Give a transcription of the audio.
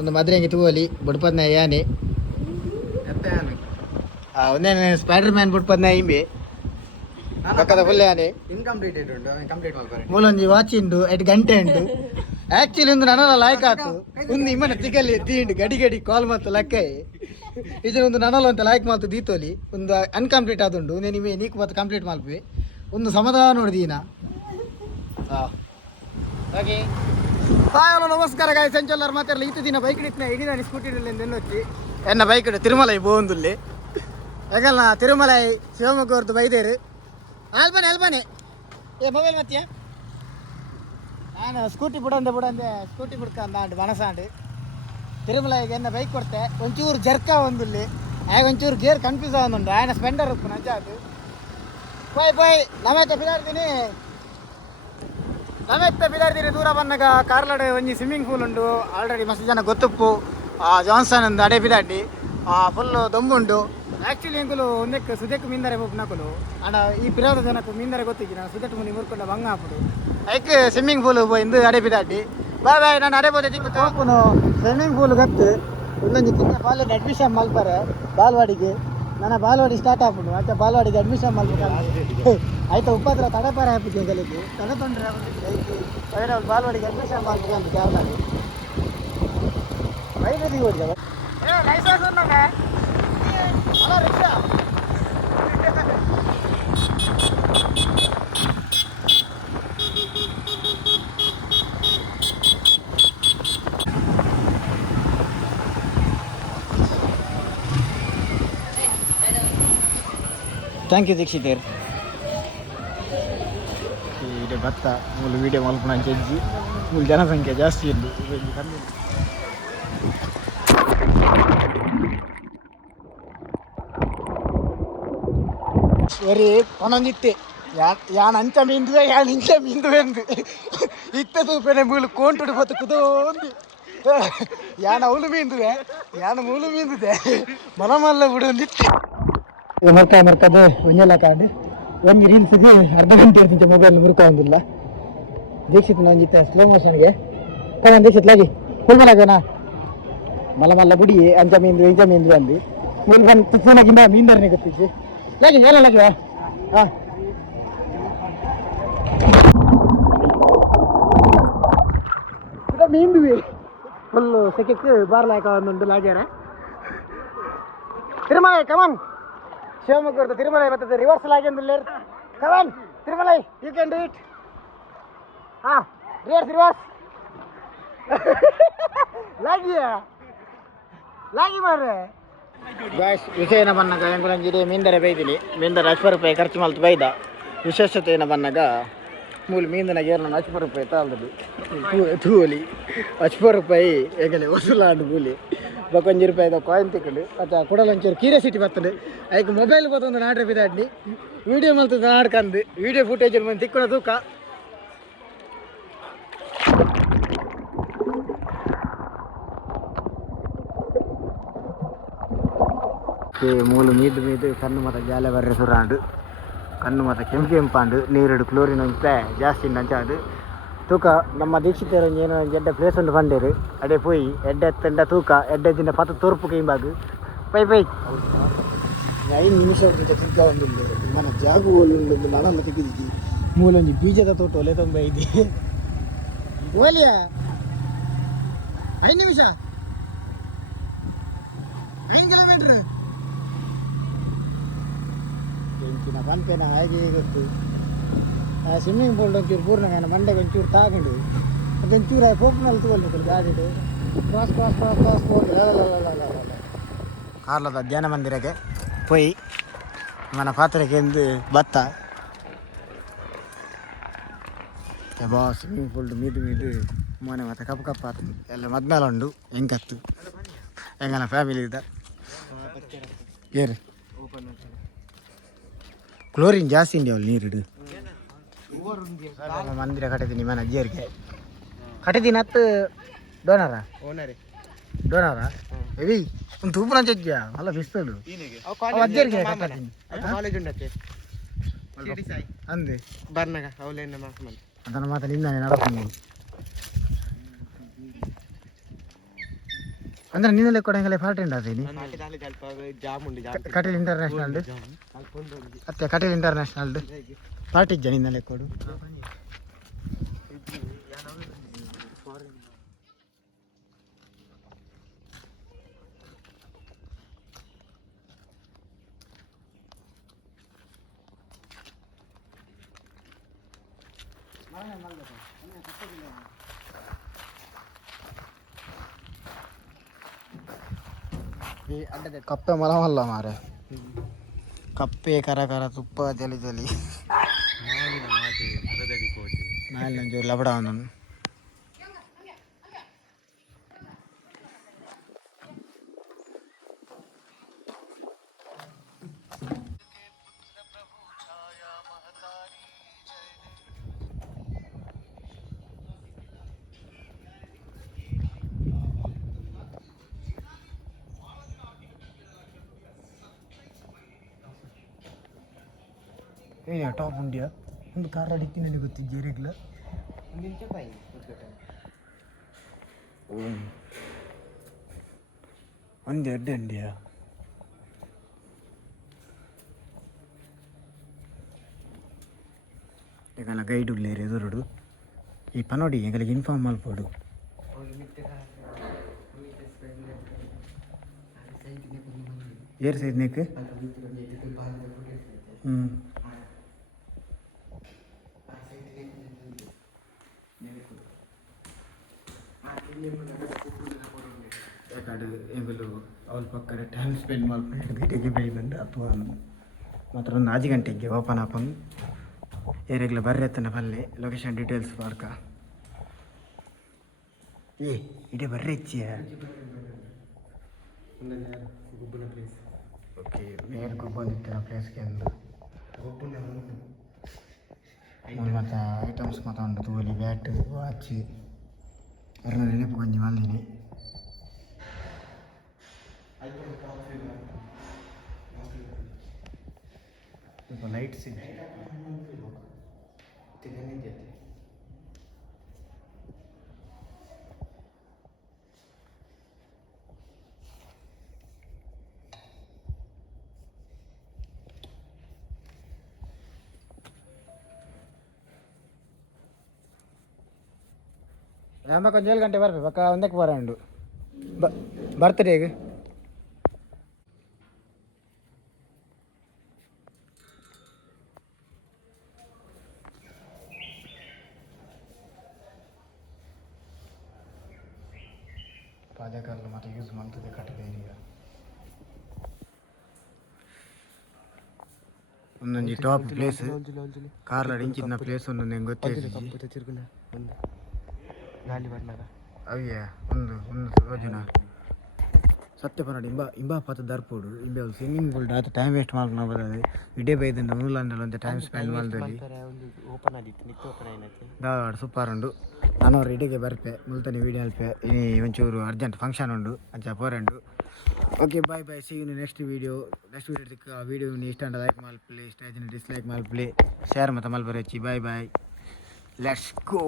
ಒಂದು ಮದ್ರೆಂಗೆ ತಗೋಲಿ ಬುಡ್ಪದ್ನ ಯಾನೆ ಒಂದೇನೆ spider man ಬುಡ್ಪದ್ನ ಇಂಬೆ ಪಕ್ಕದ ಫುಲ್ ಯಾನೆ ಇನ್ಕಂಪ್ಲೀಟೆಡ್ ಉಂಟು ಕಂಪ್ಲೀಟ್ ಮಾಡ್ತಾರೆ ಮೂಲೊಂಜಿ ವಾಚ್ ಉಂಡು 8 ಗಂಟೆ ಉಂಡು ಆಕ್ಚುಲಿ ಒಂದು ನನ್ನ ಲಾಯ್ಕ್ ಆತು ಒಂದು ಇಮ್ಮನ ತಿಗಲ್ಲಿ ಎದ್ದಿಂಡು ಗಡಿ ಗಡಿ ಕಾಲ್ ಮತ್ತು ಲಕ್ಕ ಇದೊಂದು ನನಲು ಅಂತ ಲಾಯ್ಕ್ ಮಾತು ದೀತೋಲಿ ಒಂದು ಅನ್ಕಂಪ್ಲೀಟ್ ಆದುಂಡು ನಿಮಗೆ ನೀಕು ಮತ್ತು ಕಂಪ್ಲೀಟ್ ಮಾಡ್ಬಿ ಒಂದು ಸಮಾಧಾನ ನೋಡಿದೀನ ಹಾಗೆ ಹಾಯ್ ಹಲೋ ನಮಸ್ಕಾರ ಗಾಯ ಸಂಚಲ್ಲರು ಮಾತಾಡಲಿ ಇತ್ತು ದಿನ ಬೈಕ್ ನಿಂತ ಇಡಿದಾನೆ ಸ್ಕೂಟಿ ನೆನ್ನೊಚ್ಚಿ ಎನ್ನ ಬೈಕ್ ತಿರುಮಲೈ ಬೋಂದುಲ್ಲಿ ಯಾಕಲ್ಲ ತಿರುಮಲೈ ಶಿವಮೊಗ್ಗ ಅವ್ರದ್ದು ಬೈದೇರು ಅಲ್ಬನೆ ಏ ಮೊಬೈಲ್ ಮತ್ತೀಯ ನಾನು ಸ್ಕೂಟಿ ಬಿಡಂದೆ ಸ್ಕೂಟಿ ಬಿಡ್ಕೊಂಡ ಮನಸಾಂಡು ತಿರುಮಲಗೆ ಎನ್ನ ಬೈಕ್ ಕೊಡ್ತೆ ಒಂಚೂರು ಜರ್ಕ ಒಂದುಲ್ಲಿ ಆಗ ಒಂಚೂರು ಗೇರ್ ಕನ್ಫ್ಯೂಸ್ ಆಗುಂಡು ఆయన ಸ್ಪೆಂಡರ್ ಉಪ್ಪು ನಜ್ಜಾದು ಪೋಯ್ ನಮತ್ತೆ ಬಿದಾರ್ದಿನಿ ದೂರ ಬಂದಾಗ ಕಾರ್ಲಡೆ ಒಂಜಿ ಸ್ವಿಮ್ಮಿಂಗ್ ಪೂಲ್ ಉಂಡು ಆಲ್ರೆಡಿ ಮಸ್ತ್ ಜನ ಗೊತ್ತುಪ್ಪು ಜಾನ್ಸನ್ ಒಂದು ಅಡೆ ಬಿದಾಡಿ ಫುಲ್ಲು ದೊಂಬುಂಡು ಆ್ಯಕ್ಚುಲಿ ಎಂಕುಲು ಒಂದಕ್ಕೆ ಸುದಕ್ಕೆ ಮೀಂದರೆ ಬೋಪು ನಕುಲು ಅಣ್ಣ ಈ ಪಿರಾದ ಜನಕ್ಕೆ ಮೀಂದರೆ ಗೊತ್ತಿದ್ದಿ ನಾನು ಸುದಟ್ಟು ಮುನಿ ಮುರ್ಕೊಂಡ ಬಂಗ ಹಾಪುಡು ಐಕ್ ಸ್ವಿಮ್ಮಿಂಗ್ ಪೂಲ್ ಇಂದು ಅಡೆ ಬಿದಾಡಿ ಬಾಯ್ ನಾನು ಅಡೆ ಬೋದೆ ತಿಕ್ಕು ತೋಪುನು ಸ್ವಿಮ್ಮಿಂಗ್ ಪೂಲ್ ಗತ್ತು ಇಲ್ಲೊಂದು ಚಿಕ್ಕ ಬಾಲ್ಯದ ಅಡ್ಮಿಷನ್ ಮಲ್ಪಾರೆ ಬಾಲ್ವಾಡಿಗೆ ನನ್ನ ಬಾಲ್ವಾಡಿ ಸ್ಟಾರ್ಟ್ ಆಗ್ಬಿಡು ಆಯ್ತಾ ಬಾಲ್ವಾಡಿಗೆ ಅಡ್ಮಿಷನ್ ಮಾಡ್ಬೇಕು ಆಯ್ತಾ ಉಪದ್ರ ತಡೆಪಾರ ಹಾಕಿದ್ದೆ ಕಲಿತು ತಡೆ ತೊಂದರೆ ಆಗುತ್ತೆ ಬಾಲ್ವಾಡಿಗೆ ಅಡ್ಮಿಷನ್ ಮಾಡ್ಬೇಕಂತ ಯಾವ್ದಾದ್ರು ವೈದ್ಯರಿಗೆ ಹೋಗಿದ್ದಾವೆ ಲೈಸೆನ್ಸ್ ಉಂಟಾಗ ಹಲೋ ರಿಕ್ಷಾ ಥ್ಯಾಂಕ್ ಯು ದೀಕ್ಷಿತೇರ್ ಇದು ಭತ್ತ ಮೂಲು ವೀಡಿಯೋ ಮಲ್ಪನ ಜಜ್ಜಿ ಮೂಲು ಜನಸಂಖ್ಯೆ ಜಾಸ್ತಿ ಇದ್ದು ಸರಿ ಕೊನೊಂದಿತ್ತೆ ಯಾನ್ ಅಂಚ ಮೀಂದುವೆ ಯಾನ್ ಇಂಚ ಮೀಂದುವೆ ಅಂದು ಇತ್ತ ತೂಪೆನೆ ಮೂಲು ಕೋಂಟುಡು ಬತ್ತು ಕುದೋಂದು ಯಾನ ಅವಳು ಮೀಂದುವೆ ಯಾನ ಮೂಲು ಮೀಂದುದೆ ಮಲಮಲ್ಲ ಬಿಡೊಂದಿತ್ತೆ ಮರ್ತದೆ ಒಂಜೆಲ್ಲ ಕಾರ್ಡ್ ಒಂದು ರೀಲ್ಸ್ ಇದೆ ಅರ್ಧ ಗಂಟೆ ಇರ್ತಿಂಚೆ ಮೊಬೈಲ್ ಮುರ್ಕೊಂಡಿಲ್ಲ ದೀಕ್ಷಿತ್ ನಂಜಿತ್ತೆ ಸ್ಲೋ ಮೋಷನ್ಗೆ ತಗೊಂಡು ದೀಕ್ಷಿತ್ ಲಾಗಿ ಕುಲ್ಮಲಾಗನಾ ಮಲ್ಲ ಬುಡಿ ಅಂಚ ಮೀಂದು ಇಂಚ ಮೀಂದು ಅಂದು ಮೂಲ ಬಂದು ಫೋನಾಗಿಂದ ಮೀಂದರನೇ ಗೊತ್ತಿತ್ತು ಲಾಗಿ ಎಲ್ಲ ಲಾಗಿವಾ ಹಾಂ ಮೀಂದುವೆ ಫುಲ್ಲು ಸೆಕೆಕ್ಕೆ ಬಾರ್ಲಾಕ ಒಂದೊಂದು ಲಾಗ್ಯಾರ ತಿರುಮಲ ಕಮಾನ್ ಶಿವಮೊಗ್ಗದ ತಿರುಮಲೈ ಬರ್ತದೆ ರಿವರ್ಸಲ್ ಆಗಿ ಒಂದು layer come on Tirumalai you can do it ಹಾಂ ರಿವರ್ಸ್ ಲಾಗಿ ಮಾರ್ರೆ ಗಾಯ್ಸ್ ವಿಷಯನ ಬಂದಾಗ ಎಂಗುಲಂಜಿದೆ ಮೀಂದರೆ ಬೈದಿನಿ ಮೀಂದರೆ 80 ರೂಪಾಯಿ ಖರ್ಚು ಮಲ್ತು ಬೈದ ವಿಶೇಷತೆಯನ್ನ ಬಂದಾಗ ಮೂಲ ಮೀಂದನ ಗೇರ್ನ 80 ರೂಪಾಯಿ ತಾಳ್ದು ತೂಲಿ 80 ರೂಪಾಯಿ ಹೇಗಲೆ ವಸೂಲಾಂಡು ಕೂಲಿ ಬೊಕೊಂಜಿ ರೂಪಾಯಿದ ಕಾಯಿನ್ ತಿಕ್ಕಂಡು ಮತ್ತು ಕುಡಲೊಂಚೂರು ಕ್ಯೂರಿಯಾಸಿಟಿ ಬರ್ತದೆ ಅದಕ್ಕೆ ಮೊಬೈಲ್ ಬತ್ತೊಂದು ನಾಡ್ರೆ ಬಿದಾಡಿ ವೀಡಿಯೋ ಮಲ್ತದ ನಾಡ್ಕಂದು ವೀಡಿಯೋ ಫುಟೇಜಲ್ಲಿ ಮಂದಿ ತಿಕ್ಕೊಳ ತೂಕ ಮೂಲು ಮೀದು ಕಣ್ಣು ಮತ್ತು ಜಾಲೆ ಬರ್ರೆ ಸುರಾಂಡು ಕಣ್ಣು ಮತ್ತು ಕೆಂಪಾಂಡು ನೀರುಡು ಕ್ಲೋರಿನ್ ಒಂದು ಜಾಸ್ತಿ ಅಂಚಾಡು ತೂಕ ನಮ್ಮ ದೀಕ್ಷಿತರು ಏನೋ ಎಡ್ಡೆ ಪ್ಲೇಸ್ ಉಂಟು ಬಂಡೇರು ಅಡೆ ಪೋಯಿ ಎಡ್ಡೆ ತಂಡ ತೂಕ ಎಡ್ಡೆ ದಿನ 10 ತೋರ್ಪು ಕೈಂಬಾಗು ಪೈ 5 ನಿಮಿಷ ತೂಕ ಒಂದು మన ಜಾಗು ಒಂದು ನಡನ್ನು ತೆಗೆದಿದ್ದಿ ಮೂಲೊಂದು ಬೀಜದ ತೋಟ ಒಲೆ ತುಂಬ ಐತಿ ಓಲಿಯಾ 5 ನಿಮಿಷ 5 ಕಿಲೋಮೀಟ್ರ್ ಬೆಂಕಿನ ಪಂಪೆನ ಹಾಗೆ ಗೊತ್ತು ಸ್ವಿಮ್ಮಿಂಗ್ ಪೂಲ್ ಒಂಚೂರು ಪೂರ್ಣ ಮಂಡೆಗೆ ಒಂಚೂರು ತಾಗಂಡು ಅದೊಂಚೂರು ಪೋಪ್ನಲ್ಲಿ ತಗೊಳ್ಬೇಕಲ್ಲ ಗಾಡಿಡು ಕ್ರಾಸ್ ಕಾರ್ಲದ ಧ್ಯಾನ ಮಂದಿರಕ್ಕೆ ಪೋಯಿ ಮನ ಪಾತ್ರೆಗೆ ಎಂದು ಭತ್ತ ಬಾ ಸ್ವಿಮ್ಮಿಂಗ್ ಪೂಲ್ ಮೀದು ಮನೆ ಮತ್ತು ಕಪ್ಪು ಆತು ಎಲ್ಲ ಮದ್ಮೇಲೆ ಉಂಡು ಹೆಂಗತ್ತು ಹೆಂಗನ ಫ್ಯಾಮಿಲಿ ಇದ್ದ ಏರು ಕ್ಲೋರಿನ್ ಜಾಸ್ತಿ ಇಂಡಿ ಅವಳು ನೀರಿಡು ಮಂದಿರ ಕಟ್ಟಿದ್ದೀನಿ ಮನೆ ಅಜ್ಜಿಯರಿಗೆ ಕಟ್ಟಿದ್ದೀನಿ ಹತ್ತು ಡೋನರಾ ಡೋನರಾ ಹೆವಿ ಒಂದು ತೂಪನ ಚಜ್ಜ ಅಲ್ಲ ಬಿಸ್ತಲು ಅಜ್ಜಿಯರಿಗೆ ಕಟ್ಟಿದ್ದೀನಿ ಅಂದೆ ಬರ್ನಾಗ ಅವಲೇನ ಮಾಡ್ಕೊಂಡು ಅದನ್ನು ಮಾತ್ರ ನಿನ್ನ ನಡ್ಕೊಂಡು ಅಂದ್ರೆ ನೀನೆಲ್ಲ ಕೊಡಂಗೆಲ್ಲ ಪಾರ್ಟಿ ಉಂಟಾದೀನಿ ಜಾಮ್ ಉಂಡು ಕಟೀಲ್ ಇಂಟರ್ನ್ಯಾಷನಲ್ ಮತ್ತೆ ಕಟೀಲ್ ಇಂಟರ್ನ್ಯಾಷನಲ್ ಪಾರ್ಟಿ ಇಜ್ಜ ನಿನ್ನಲ್ಲೇ ಕೊಡು ಕಪ್ಪೆ ಮಲಮಲ್ಲ ಮಾರೆ ಕಪ್ಪೆ ಕರ ಕರ ತುಪ್ಪ ಜಲಿ ಜಲಿ ನಾಲ್ಕು ಲಬಡ ಅವನನ್ನು ಏನ ಟಾಪ್ ಉಂಡ್ಯಾ ಒಂದು ಕಾರ್ ಅಡಿಕೆ ನನಗೆ ಗೊತ್ತಿದ್ದೆ ರೇಗ್ಲ ಒಂದು ಎಡ್ಡೆ ಉಂಡ್ಯಾ ಈಗಲ್ಲ ಗೈಡ್ ಉಳ್ಳೇರಿ ಎದುರುಡು ಈ ಪನೋಡಿ ಈಗಲಿಗೆ ಇನ್ಫಾರ್ಮ್ ಮಲ್ಪೋಡು ಏರ್ ಸೈಡ್ ನೆಕ್ ಯಾಕಡೆ ಎಂಬಲು ಅವಳ ಪಕ್ಕದ ಟೈಮ್ ಸ್ಪೆಂಡ್ ಮಾಡ್ಕೊಂಡು ಗಡಿಗೆ ಬೈಬಂದು ಅಪ್ಪವನ್ನು ಮಾತ್ರ ಒಂದು 5 ಗಂಟೆಗೆ ಓಪನ್ ಆಪನ್ ಏರಿಯಾಗ್ಲ ಬರ್ರೆತ್ತನ ಪಲ್ಲೆ ಲೊಕೇಶನ್ ಡೀಟೇಲ್ಸ್ ಪಾಡ್ಕ ಇಡೀ ಬರ್ರೆ ಇಚ್ಚಿಯ ಓಕೆ ಮೇರ್ ಗುಬ್ಬಂದಿತ್ತಿನ ಪ್ಲೇಸ್ಗೆ ಎಂದು ಮತ್ತು ಐಟಮ್ಸ್ ಮಾತ್ರ ಉಂಟು ತೋಲಿ ಬ್ಯಾಟ್ ವಾಚ್ ಅರ್ನ ನೆನಪು ಕೊಂಚ ಮಲ್ದಿನಿ ಸ್ವಲ್ಪ ಲೈಟ್ಸ್ ಇದೆ ರಾಮ ಕೊಂಚ 7 ಗಂಟೆ ಬರ್ಬೇಕು ಪಕ್ಕ ಒಂದಕ್ಕೆ ಬರೋಂಡು ಬರ್ತ್ಡೇಗೆ ಪಾದಕಲ್ಲು ಮತ್ತು ಯೂಸ್ ಮಾಡ್ತದೆ ಕಟ್ಟಿದೆ ಈಗ ಒಂದೊಂದು ಟಾಪ್ ಪ್ಲೇಸ್ ಕಾರ್ಲ ಇಂಚಿನ ಪ್ಲೇಸ್ ಒಂದೊಂದು ಹೆಂಗೆ ಗೊತ್ತಿಲ್ಲ ಗಾಳಿ ಬಣ್ಣದ ಅವ್ಯ ಒಂದು ಯೋಜನ ಸತ್ಯ ಪನ್ನಡಿ ಇಂಬಾ ಪತ್ತ ದರ್ಪೋಡು ಇಂಬೆ ಸ್ವಿಮ್ಮಿಂಗ್ ಪೂಲ್ ಆತ ಟೈಮ್ ವೇಸ್ಟ್ ಮಾಡ್ಕೊಂಡು ಹೋಗೋದು ಇಡೇ ಬೈದಂಡ ನೂಲಂಡಲ್ಲಿ ಒಂದು ಟೈಮ್ ಸ್ಪೆಂಡ್ ಮಾಡಿದಲ್ಲಿ ಓಪನ್ ಆದಿತ್ತು ನಿತ್ಯ ಓಪನ್ ಆಯ್ತು ಧಾರವಾಡ ಸೂಪರ್ ಉಂಡು ನಾನು ಇಡೆಗೆ ಬರ್ಪೆ ಮುಲ್ತಾನೆ ವೀಡಿಯೋ ಅಲ್ಪೆ ಇನಿ ಒಂಚೂರು ಅರ್ಜೆಂಟ್ ಫಂಕ್ಷನ್ ಉಂಡು ಅಂಚ ಪೋರೆಂಡು okay bye bye see you next video ಆ ವೀಡಿಯೋ ಇಷ್ಟ ಅಂಡ ಲೈಕ್ ಮಲ್ಪಲಿ ಇಷ್ಟ ಆಯ್ತು ಡಿಸ್ಲೈಕ್ ಮಲ್ಪಲಿ ಶೇರ್ ಮತ್ತು ಮಲ್ಪರೆ ಹಚ್ಚಿ ಬಾಯ್ ಬಾಯ್ ಲೆಟ್ಸ್ ಗೋ